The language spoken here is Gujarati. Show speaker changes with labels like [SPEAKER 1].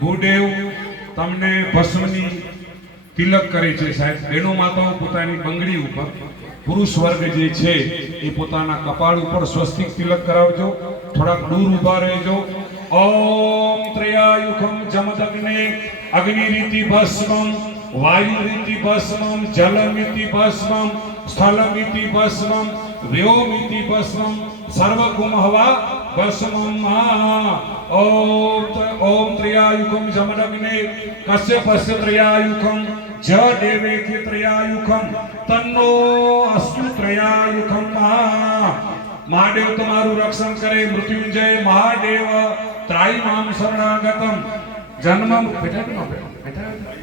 [SPEAKER 1] ભૂદેવ તમને ભસ્મની તિલક કરે છે સાહેબ. એનું માતાઓ પોતાની બંગડી ઉપર પુરુષ વર્ગ જે છે, એ પોતાના કપાળ ઉપર સ્વસ્તિક તિલક કરાવજો, થોડાક દૂર ઊભા રહેજો. ઓમ ત્રયાયુખમ જમદગ્ને, અગ્નિરીતિ ભસ્મમ, વાયુરીતિ ભસ્મમ, જલમિતિ ભસ્મમ સ્થલમિતિ ભસ્મમ, વ્યોમિતિ ભસ્મમ સર્વકુમ હવા ભસ્મમ ઓમ ઓમ ત્રયાયુખમ જમદગ્ને કસ્ય પસ્ય ત્રયાયુખમ જ દેવે કે ત્રયાયુખમ તન્નો અસ્તુ ત્રયાયુખમ મહાદેવ તમારું રક્ષણ કરે મૃત્યુંજય મહાદેવ ત્રાઈ મામ શરણાગતમ જન્મ બેઠા બેઠા